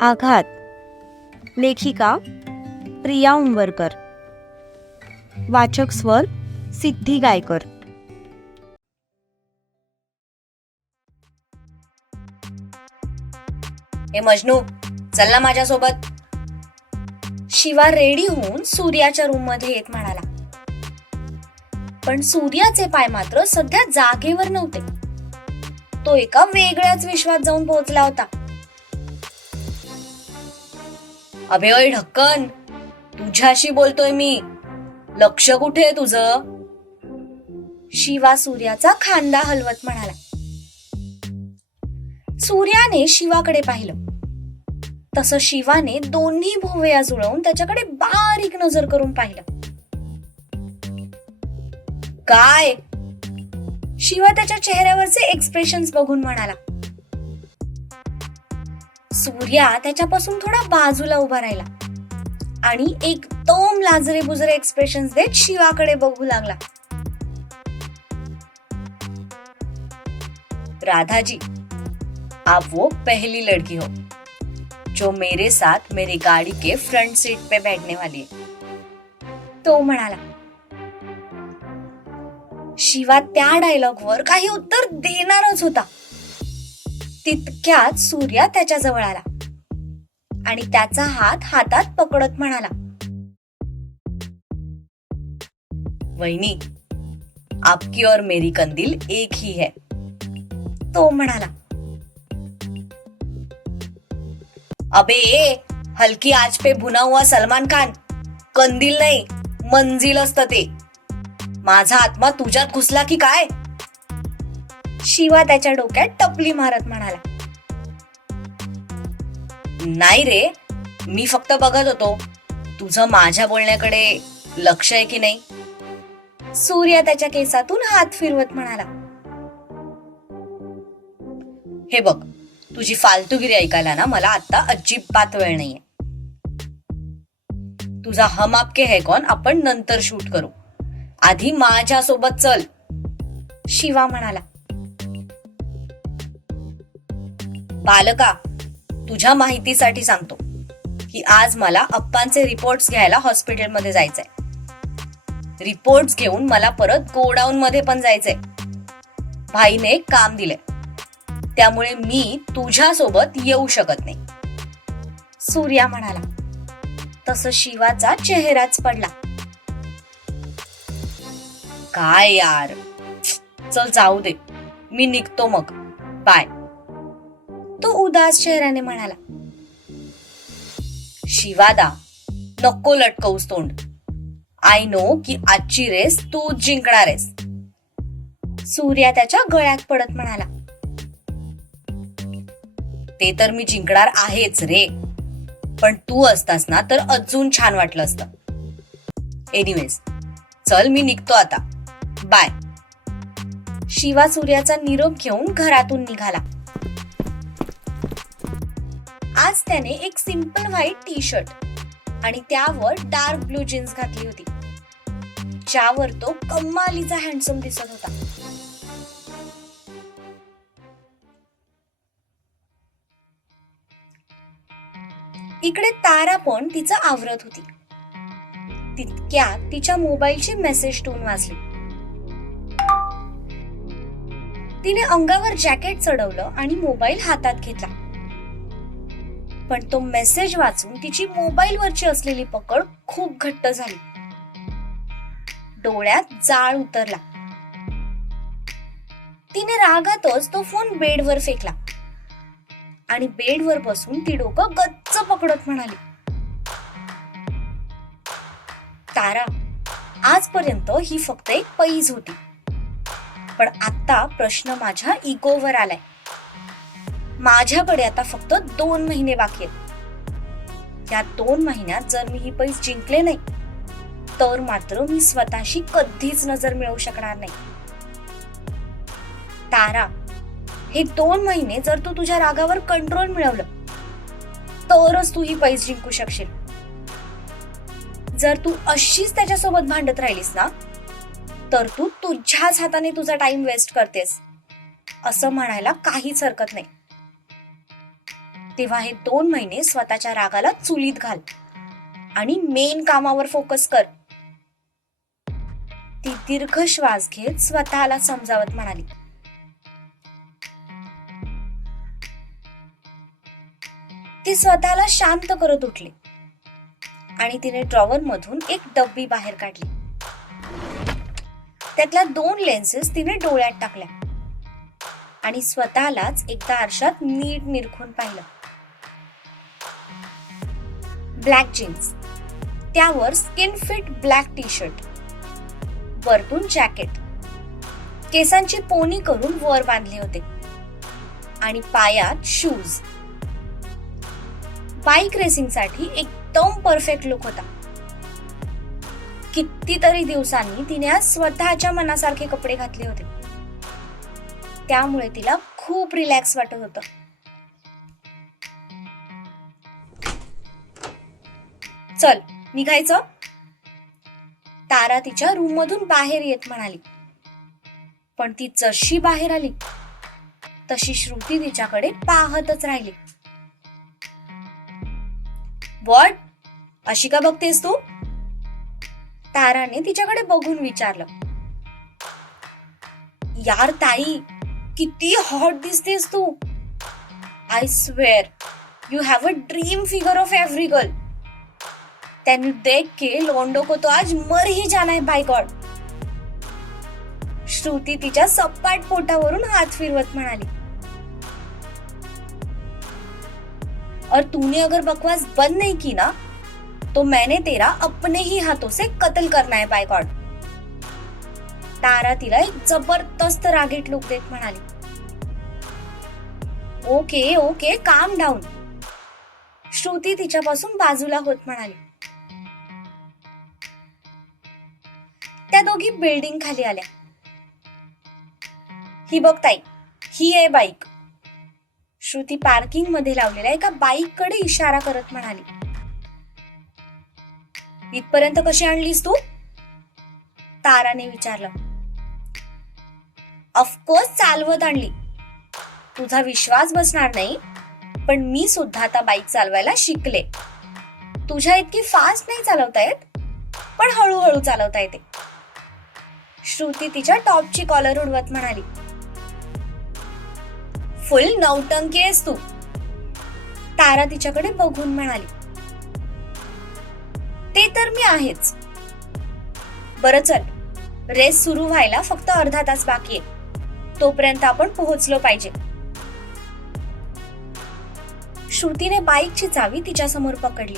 आघात. लेखिका प्रिया उंबरकर. वाचक स्वर सिद्धी गायकर. हे मजनू चल ना माझ्यासोबत. शिवा रेडी होऊन सूर्याच्या रूममध्ये येत म्हणाला. पण सूर्याचे पाय मात्र सध्या जागेवर नव्हते. तो एका वेगळ्याच विश्वात जाऊन पोहोचला होता. अभे अय ढक्कन तुझ्याशी बोलतोय मी. लक्ष कुठे आहे तुझं? शिवा सूर्याचा खांदा हलवत म्हणाला. सूर्याने शिवाकडे पाहिलं. तसं शिवाने दोन्ही भोवया जुळवून त्याच्याकडे बारीक नजर करून पाहिलं. काय? शिवा त्याच्या चेहऱ्यावरचे एक्सप्रेशन्स बघून म्हणाला. सूर्या त्याच्यापासून थोडा बाजूला उभा राहिला. आणि एकदम लाजरे बुजरे एक्सप्रेशन देत शिवाकडे बघू लागला. राधा जी आप वो पहली लड़की हो जो मेरे साथ मेरी गाड़ी के फ्रंट सीट पे बैठने वाली है। तो म्हणाला शिवा त्या डायलॉग वर काही उत्तर देणारच होता. तितक्यात सूर्या त्याच्याजवळ आला. आणि त्याचा हात हातात पकडत म्हणाला वहिनी आपकी और मेरी कंदील एक ही है. तो म्हणाला अबे ए, हलकी आज पे भुना हुआ सलमान खान कंदील नाही मंजिल असत ते. माझा आत्मा तुझ्यात घुसला की काय? शिवा त्याच्या डोक्यात टपली मारत म्हणाला. नाही रे मी फक्त बघत होतो. तुझं माझ्या बोलण्याकडे लक्ष आहे की नाही? सूर्य त्याच्या केसातून हात फिरवत म्हणाला. हे बघ तुझी फालतूगिरी ऐकायला ना मला आता अजिबात वेळ नाहीये. तुझा हम आपके है कौन आपण नंतर शूट करू. आधी माझ्या सोबत चल. शिवा म्हणाला. बालका तुझ्या माहितीसाठी सांगतो की आज मला अप्पांचे रिपोर्ट्स घ्यायला हॉस्पिटलमध्ये जायचंय. रिपोर्ट्स घेऊन मला परत गोडाऊन मध्ये पण जायचंय. भाईने एक काम दिलंय. त्यामुळे मी तुझ्यासोबत येऊ शकत नाही. सूर्या म्हणाला तस शिवाचा चेहराच पडला. काय यार? चल जाऊ दे. मी निघतो मग. बाय. तो उदास चेहऱ्याने म्हणाला शिवादा नको लटकवूस तोंड. आय नो की आजची रेस तू जिंकणार आहेस. सूर्या त्याच्या गळ्यात पडत म्हणाला ते तर मी जिंकणार आहेच रे. पण तू असतास ना तर अजून छान वाटलं असत. एनिवेज चल मी निघतो आता. बाय शिवा सूर्याचा निरोप घेऊन घरातून निघाला. आज त्याने एक सिंपल व्हाईट टी शर्ट आणि त्यावर डार्क ब्लू जीन्स घातली होती ज्यावर तो कम्मालीचा हँडसम दिसत होता. इकडे तारा पण तिचं आवरत होती. तितक्यात तिच्या मोबाईलची मेसेज टोन वाजली. तिने अंगावर जॅकेट चढवलं आणि मोबाईल हातात घेतला. पण तो मेसेज वाचून तिची मोबाईलवरची असलेली पकड खूप घट्ट झाली. डोळ्यात जाळ उतरला. तिने रागातच तो फोन बेडवर फेकला. आणि बेडवर बसून ती डोकं गच्च पकडत म्हणाली तारा आजपर्यंत ही फक्त एक पैज होती. पण आता प्रश्न माझ्या इगोवर आलाय. माझ्याकडे आता फक्त दोन महिने बाकी आहेत. या दोन महिन्यात जर मी ही पैस जिंकले नाही तर मात्र मी स्वतःशी कधीच नजर मिळवू शकणार नाही. तारा हे दोन महिने जर तू तुझ्या रागावर कंट्रोल मिळवलं तरच तू ही पैस जिंकू शकशील. जर तू अशीच त्याच्यासोबत भांडत राहिलीस ना तर तू तुझ्याच हाताने तुझा टाइम वेस्ट करतेस. असं म्हणायला काहीच हरकत नाही. तेव्हा हे दोन महिने स्वतःच्या रागाला चुलीत घाल. आणि मेन कामावर फोकस कर. ती दीर्घ श्वास घेत स्वतःला समजावत म्हणाली. ती स्वतःला शांत करत उठली. आणि तिने ड्रॉवर मधून एक डब्बी बाहेर काढली. त्यातल्या दोन लेन्सेस तिने डोळ्यात टाकल्या. आणि स्वतःलाच एकदा आरशात नीट निरखून पाहिलं. Black jeans. त्यावर skin fit black T shirt वरतून जॅकेट. केसांची पोनी करून वर बांधले होते. आणि पायात शूज बाईक रेसिंगसाठी एकदम परफेक्ट लुक होता. कितीतरी दिवसांनी तिने आज स्वतःच्या मनासारखे कपडे घातले होते. त्यामुळे तिला खूप रिलॅक्स वाटत होतं. चल निघायचं? तारा तिच्या रूम मधून बाहेर येत म्हणाली. पण ती जशी बाहेर आली तशी श्रुती तिच्याकडे पाहतच राहिली. वॉट? अशी का बघतेस तू? ताराने तिच्याकडे बघून विचारलं. यार ताई किती हॉट दिसतेस तू. I swear you have a dream figure of every girl then देख के लोंडो को तो आज मर ही जाना है बाय गॉड श्रुती तिच्या सपाट पोटावरून हात फिरवत म्हणाली. और तूने अगर बकवास बंद नहीं की ना तो मैंने तेरा अपने ही हाथों से कत्ल करना है बाय गॉड तारा तिला एक जबरदस्त रागीट लुक देत म्हणाली. Okay okay calm down Shruti तिच्यापासून बाजूला होत म्हणाली. त्या दोघी बिल्डिंग खाली आल्या. ही बघ ताई ही आहे बाईक. श्रुती पार्किंगमध्ये लावलेल्या एका बाईककडे इशारा करत म्हणाली इथपर्यंत कशी आणलीस तू? ताराने विचारलं ऑफकोर्स चालवत आणली. तुझा विश्वास बसणार नाही पण मी सुद्धा आता बाईक चालवायला शिकले. तुझ्या इतकी फास्ट नाही चालवता येत पण हळूहळू चालवता येते. श्रुती तिच्या टॉपची कॉलर उडवत म्हणाली. फुल नौटंकी आहेस तू तारा तिच्याकडे बघून म्हणाली. ते तर मी आहेच. बरं चल रेस सुरू व्हायला फक्त अर्धा तास बाकी आहे. तोपर्यंत आपण पोहोचलो पाहिजे. श्रुतीने बाईकची चावी तिच्या समोर पकडली.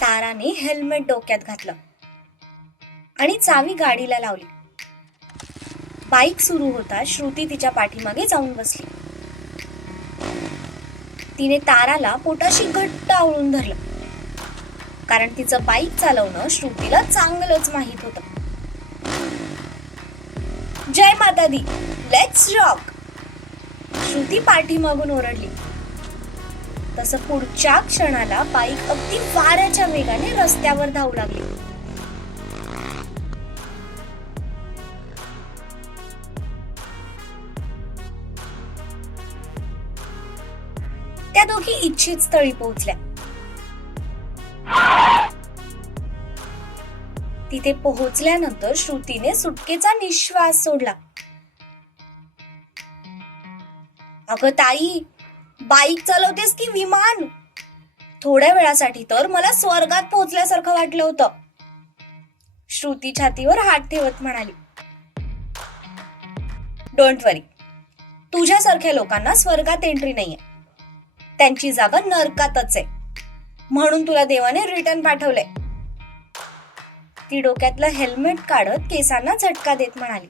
ताराने हेल्मेट डोक्यात घातलं. आणि चावी गाडीला लावली. बाईक सुरू होता श्रुती तिच्या पाठीमागे जाऊन बसली. तिने ताराला पोटाशी घट्ट आवळून धरलं. कारण तिचं बाईक चालवणं श्रुतीला चांगलंच माहीत होत. जय माता दी लेट्स रॉक श्रुती पाठीमागून ओरडली. तसं पुढच्या क्षणाला बाईक अगदी वाऱ्याच्या वेगाने रस्त्यावर धावू लागली. त्या दोघी इच्छित स्थळी पोहोचल्या. तिथे पोहोचल्यानंतर श्रुतीने सुटकेचा निश्वास सोडला. अगं ताई बाईक चालवतेस की विमान? थोड्या वेळासाठी तर मला स्वर्गात पोहोचल्यासारखं वाटलं होतं. श्रुती छातीवर हात ठेवत म्हणाली. डोंट वरी तुझ्यासारख्या लोकांना स्वर्गात एंट्री नाहीये. त्यांची जागा नरकातच आहे. म्हणून तुला देवाने रिटर्न पाठवलंय. ती डोक्यातलं हेल्मेट काढत केसांना झटका देत म्हणाली.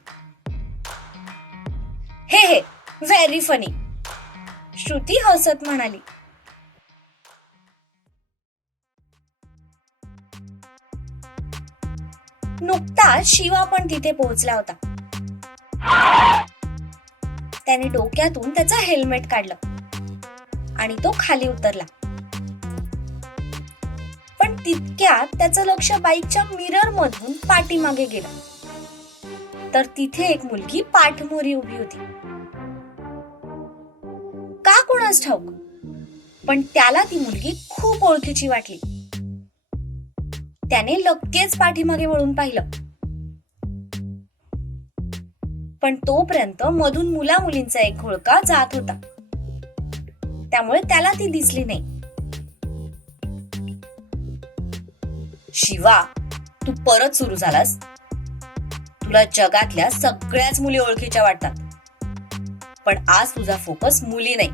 हे हे व्हेरी फनी श्रुती हसत म्हणाली. नुकताच शिवा पण तिथे पोहोचला होता. त्याने डोक्यातून त्याचा हेल्मेट काढलं. आणि तो खाली उतरला. पण तितक्यात त्याचं लक्ष बाईकच्या मिरर मधून पाठीमागे गेलं. तर तिथे एक मुलगी पाठमोरी उभी होती. का कोणास ठाऊक? पण त्याला ती मुलगी खूप ओळखीची वाटली. त्याने लगेच पाठीमागे वळून पाहिलं. पण तोपर्यंत मधून मुला मुलींचा एक घोळका जात होता. त्यामुळे त्याला ती दिसली नाही. शिवा तू परत सुरू झालास? तुला जगातल्या सगळ्याच मुली ओळखीच्या वाटतात. पण आज तुझा फोकस मुली नाही.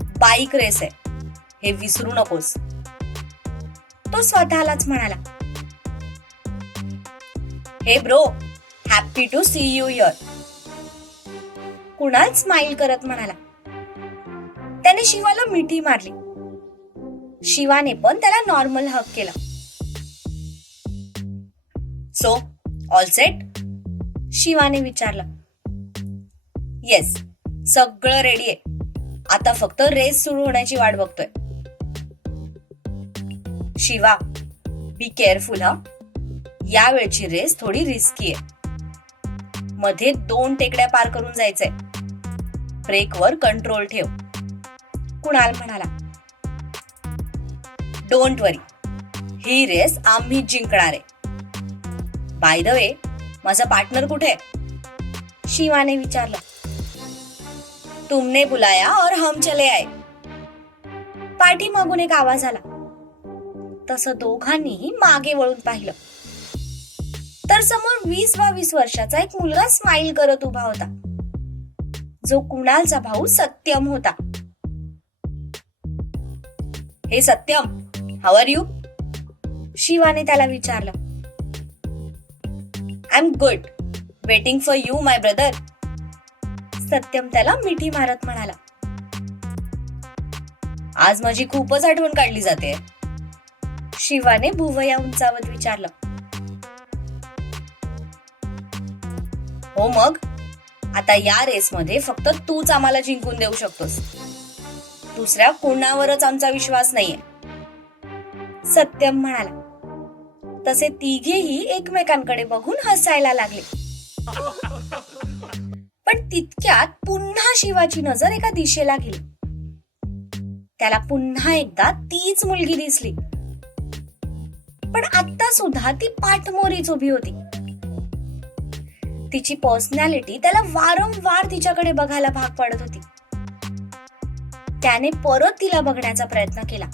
बाईक रेस आहे. हे विसरू नकोस. तो स्वतःलाच म्हणाला. Hey bro happy to see you here Kunal smile करत म्हणाला. त्याने शिवाला मिठी मारली. शिवाने पण त्याला नॉर्मल हक केला. सो ऑल सेट शिवाने विचारलं. येस सगळं रेडी आहे. आता फक्त रेस सुरू होण्याची वाट बघतोय. शिवा बी केअरफुल हा. या वेळची रेस थोडी रिस्की आहे. मध्ये दोन टेकड्या पार करून जायचंय. ब्रेकवर कंट्रोल ठेव. कुणाल म्हणाला. डोंट वरी ही रेस आम्ही जिंकणार आहे. बाय द वे माझा पार्टनर कुठे शिवाने विचारलं. तुमने बुलाया और हम चले आए. पाठीमागून एक आवाज आला. तस दोघांनीही मागे वळून पाहिलं. तर समोर वीस बावीस वर्षाचा एक मुलगा स्माइल करत उभा होता. जो कुणालचा भाऊ सत्यम होता. Hey Satyam how are you शिवाने त्याला विचारलं. I am good waiting for you my brother Satyam त्याला मिठी मारत म्हणाला. आज माझी खूपच आठवण काढली जाते. शिवाने भुवया उंचावत विचारलं. हो मग आता या रेसमध्ये फक्त तूच आम्हाला जिंकून देऊ शकतोस. दुसऱ्या कोणावरच आमचा विश्वास नाहीये. सत्यम म्हणाला तसे तिघेही एकमेकांकडे बघून हसायला लागले. पण तितक्यात पुन्हा शिवाची नजर एका दिशेला गेली. त्याला पुन्हा एकदा तीच मुलगी दिसली. पण आता सुद्धा ती पाठमोरीच उभी होती. तिची पर्सनॅलिटी त्याला वारंवार तिच्याकडे बघायला भाग पडत होती. त्याने परत तिला बघण्याचा प्रयत्न केला.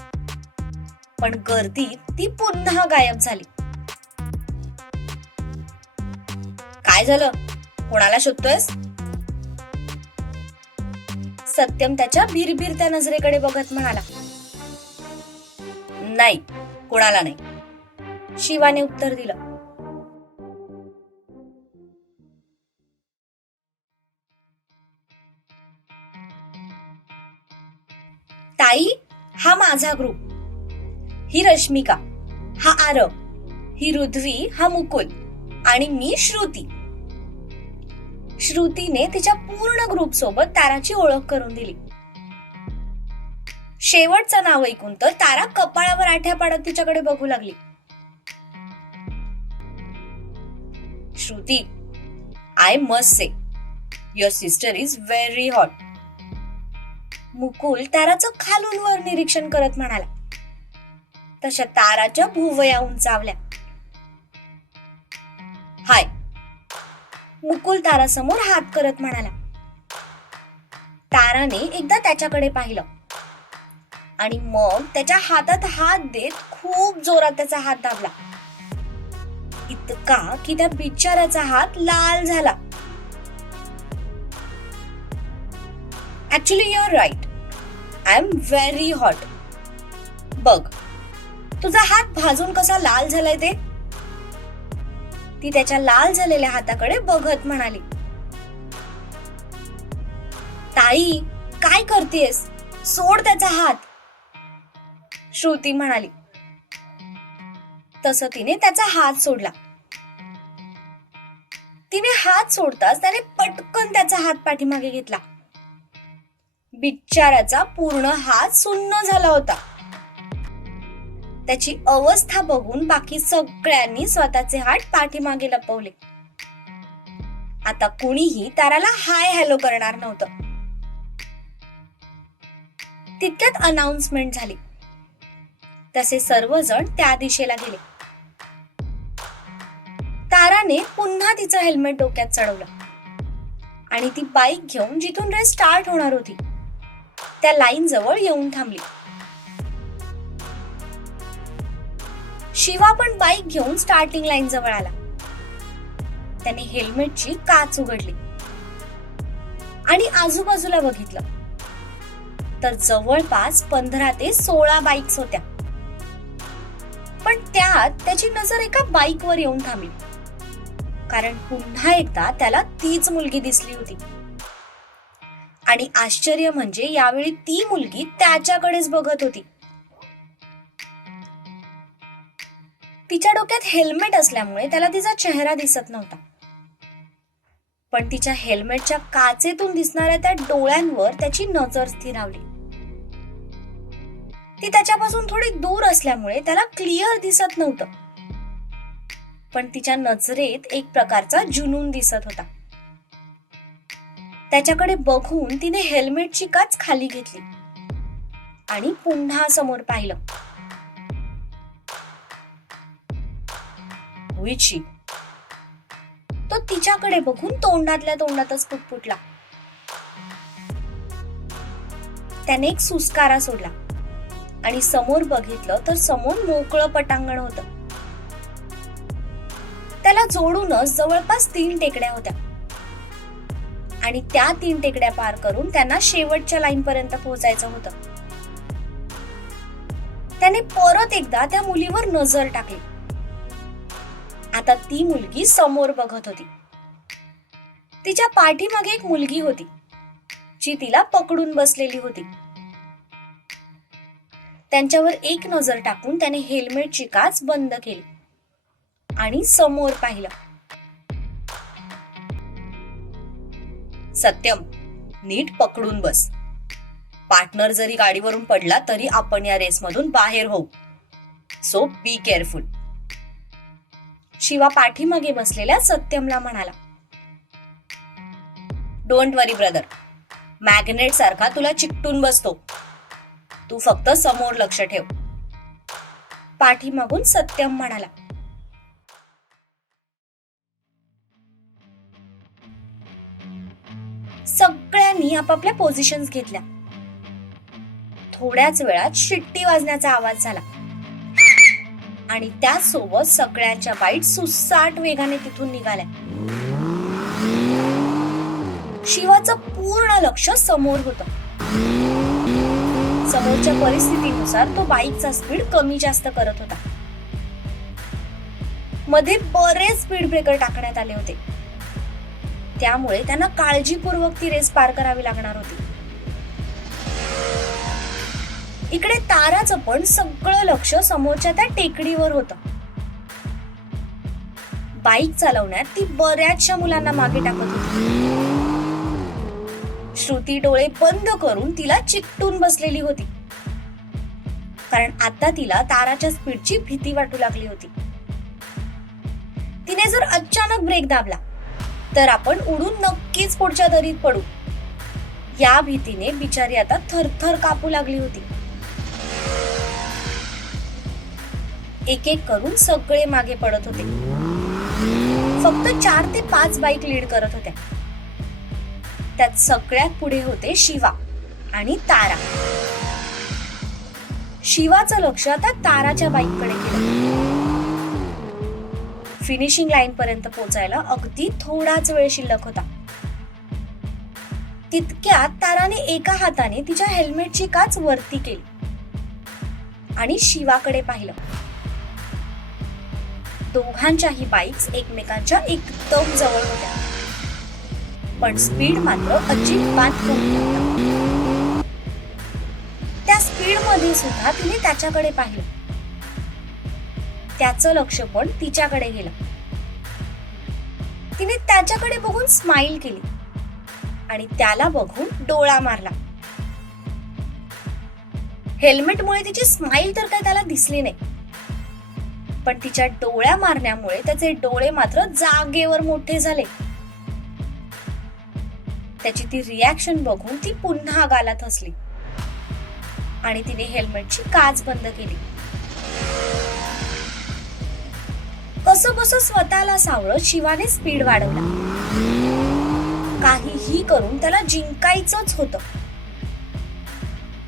पण गर्दीत ती पुन्हा गायब झाली. काय झालं? कोणाला शोधतोयस? सत्यम त्याच्या भिरभिरत्या नजरेकडे बघत म्हणाला नाही कोणाला नाही. शिवाने उत्तर दिलं ताई हा माझा ग्रुप. ही रश्मिका हा आरव ही रुध्वी हा मुकुल आणि मी श्रुती. श्रुतीने तिच्या पूर्ण ग्रुप सोबत ताराची ओळख करून दिली. शेवटचं नाव ऐकून तर तारा कपाळावर आठ्या पाडत तिच्याकडे बघू लागली. Shruti I must say your sister is very hot Mukul ताराचं खालून वर निरीक्षण करत म्हणाला. तशा ताराच्या भुवया उंचावल्या. हाय. मुकुल तारासमोर हात करत म्हणाला. ताराने एकदा त्याच्याकडे पाहिलं. आणि मग त्याच्या हातात हात देत खूप जोरात त्याचा हात दाबला. इतका की त्या बिचाराचा हात लाल झाला. Actually you're right I am very hot बघ तुझा हात भाजून कसा लाल झालाय ते? ती त्याच्या लाल झालेल्या हाताकडे बघत म्हणाली. ताई काय करतेस? सोड त्याचा हात. श्रुती म्हणाली. तस तिने त्याचा हात सोडला. तिने हात सोडताच त्याने पटकन त्याचा हात पाठीमागे घेतला. बिचाराचा पूर्ण हात सुन्न झाला होता. त्याची अवस्था बघून बाकी सगळ्यांनी स्वतःचे हात पाठीमागे लपवले. आता कुणीही ताराला हाय हॅलो करणार नव्हतं. तितक्यात अनाउन्समेंट झाली. तसे सर्वजण त्या दिशेला गेले. ताराने पुन्हा तिचं हेल्मेट डोक्यात चढवलं. आणि ती बाईक घेऊन जिथून रेस स्टार्ट होणार होती. त्या लाईन जवळ येऊन थांबली. शिवा पण बाईक घेऊन स्टार्टिंग लाईन जवळ आला. त्याने हेल्मेटची काच उघडली. आणि आजूबाजूला बघितलं तर जवळपास पंधरा ते सोळा बाईक्स होत्या. पण त्यात त्याची नजर एका बाईकवर येऊन थांबली. कारण पुन्हा एकदा त्याला तीच मुलगी दिसली होती. आणि आश्चर्य म्हणजे यावेळी ती मुलगी त्याच्याकडेच बघत होती. तिच्या डोक्यात हेल्मेट असल्यामुळे त्याला तिचा चेहरा दिसत नव्हता. पण तिच्या हेल्मेटच्या काचेतून दिसणाऱ्या त्या डोळ्यांवर त्याची नजर स्थिरावली ती त्याच्यापासून थोडी दूर असल्यामुळे त्याला क्लिअर दिसत नव्हतं. पण तिच्या नजरेत एक प्रकारचा जुनून दिसत होता. त्याच्याकडे बघून तिने हेल्मेटची काच खाली घेतली आणि पुन्हा समोर पाहिलं. विची तो तिच्याकडे बघून तोंडातल्या तोंडातच पुटपुटला. त्याने एक सुस्कारा सोडला आणि समोर बघितलं तर समोर मोकळं पटांगण होतं. त्याला जोडूनच जवळपास तीन टेकड्या होत्या. आणि त्या तीन टेकड्या पार करून त्यांना शेवटच्या लाईन पर्यंत पोहोचायचं होतं. त्याने परत एकदा त्या मुलीवर नजर टाकली. आता ती मुलगी समोर बघत होती. तिच्या पाठीमागे एक मुलगी होती जी तिला पकडून बसलेली होती. त्यांच्यावर एक नजर टाकून त्याने हेल्मेटची काच बंद केली आणि समोर पाहिलं. सत्यम नीट पकडून बस. पार्टनर जरी गाडीवरून पडला तरी आपण या रेसमधून बाहेर होऊ. सो बी केअरफुल शिवा पाठीमागे बसलेल्या सत्यमला म्हणाला डोंट वरी ब्रदर मॅग्नेट सारखा तुला चिकटून बसतो. तू फक्त समोर लक्ष ठेव. पाठीमागून सत्यम म्हणाला सगळ्यांनी आपापल्या पोझिशन्स घेतल्या. थोड्याच वेळात शिट्टी वाजण्याचा आवाज झाला. आणि त्यासोबत सगळ्यांच्या बाईट सुसाट वेगाने तिथून निघाल्या. शिवाचं पूर्ण लक्ष समोर होत. समोरच्या परिस्थितीनुसार तो बाईकचा स्पीड कमी जास्त करत होता. मध्ये बरेच स्पीड ब्रेकर टाकण्यात आले होते. त्यामुळे त्यांना काळजीपूर्वक ती रेस पार करावी लागणार होती. इकडे ताराचं पण सगळं लक्ष समोरच्या त्या टेकडीवर होतं. बाईक चालवण्यात ती बऱ्याचशा मुलांना मागे टाकत होती. श्रुती डोळे बंद करून तिला चिकटून बसलेली होती. कारण आता तिला ताराच्या स्पीडची भीती वाटू लागली होती. तिने जर अचानक ब्रेक दाबला तर आपण उडून नक्कीच पुढच्या दरीत पडू. या भीतीने बिचारी आता थरथर कापू लागली होती. एक एक करून सगळे मागे पडत होते. फक्त चार ते पाच बाईक लीड करत होत्या. त्यात सगळ्यात पुढे होते शिवा आणि तारा. शिवाचं लक्ष आता ताराच्या बाईककडे गेलं. फिनिशिंग लाईन पर्यंत पोहोचायला अगदी थोडाच वेळ शिल्लक होता. तितक्यात ताराने एका हाताने तिच्या हेल्मेटची काच वरती केली. आणि शिवाकडे पाहिलं. दोघांच्याही बाईक्स एकमेकांच्या एकदम जवळ होत्या. पण स्पीड मात्र अजिबात कमी त्या स्पीडमध्ये सुद्धा तिने त्याच्याकडे पाहिलं. त्याचं लक्ष पण तिच्याकडे गेलं. तिने त्याच्याकडे बघून स्माइल केली. आणि त्याला बघून डोळा मारला. हेल्मेटमुळे तिची स्माइल तर काय त्याला दिसली नाही. पण तिच्या डोळ्या मारण्यामुळे त्याचे डोळे मात्र जागेवर मोठे झाले. त्याची ती रिॲक्शन बघून ती पुन्हा गालात हसली. आणि तिने हेल्मेटची काच बंद केली. कसं बसं स्वतःला सावळत शिवाने स्पीड वाढवला. काहीही करून त्याला जिंकायचंच होतं.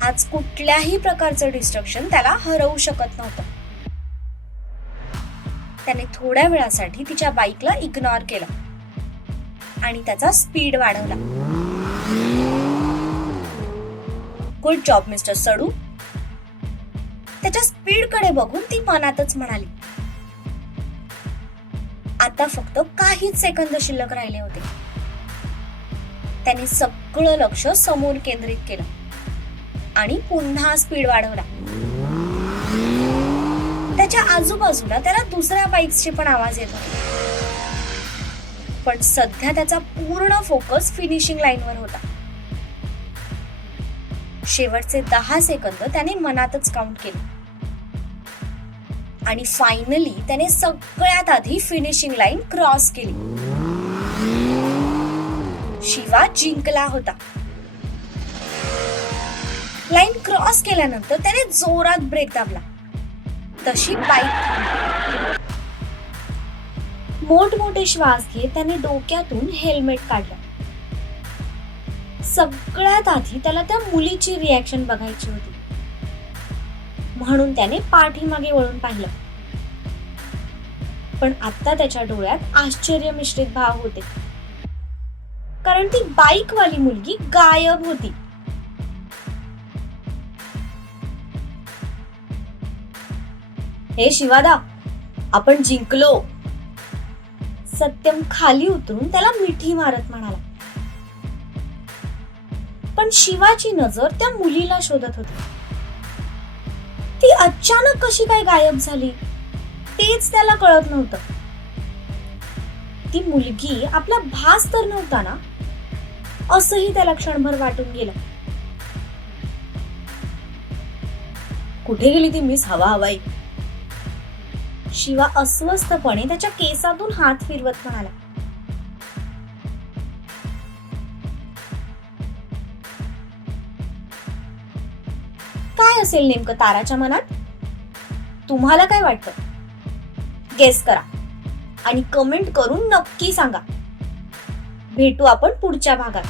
आज कुठल्याही प्रकारचं डिस्ट्रक्शन त्याला हरवू शकत नव्हतं. त्याने थोड्या वेळासाठी तिच्या बाईकला इग्नोर केला. आणि त्याचा स्पीड वाढवला. गुड जॉब मिस्टर सडू. त्याच्या स्पीडकडे बघून ती मनातच म्हणाली. आता फक्त काहीच सेकंद शिल्लक राहिले होते. त्याने सगळं लक्ष समोर केंद्रित केलं. आणि पुन्हा स्पीड वाढवला. त्याच्या आजूबाजूला त्याला दुसऱ्या बाईक्सचे पण आवाज येत होते. पण सध्या त्याचा पूर्ण फोकस फिनिशिंग लाईनवर होता. शेवटचे दहा सेकंद त्याने मनातच काउंट केले. आणि फायनली त्याने सगळ्यात आधी फिनिशिंग लाईन क्रॉस केली. शिवा जिंकला होता. लाईन क्रॉस केल्यानंतर त्याने जोरात ब्रेक दाबला. तशी बाईक मोठमोठे श्वास घेत त्याने डोक्यातून हेल्मेट काढलं. सगळ्यात आधी त्याला त्या मुलीची रिॲक्शन बघायची होती. म्हणून त्याने पाठीमागे वळून पाहिलं. पण आता त्याच्या डोळ्यात आश्चर्य मिश्रित भाव होते. कारण ती बाईक वाली मुलगी गायब होती. हे शिवादा आपण जिंकलो. सत्यम खाली उतरून त्याला मिठी मारत म्हणाला. पण शिवाची नजर त्या मुलीला शोधत होती. ती अचानक कशी काय गायब झाली? तेच त्याला कळत नव्हतं. ती मुलगी आपला भास तर नव्हता ना? असंही त्याला क्षणभर वाटून गेलं. कुठे गेली ती मिस? हवा हवाई. शिवा अस्वस्थपणे त्याच्या केसातून हात फिरवत म्हणाला. काय असेल नेमकं ताराच्या मनात? तुम्हाला काय वाटतं? गेस करा. आणि कमेंट करून नक्की सांगा. भेटू आपण पुढच्या भागात.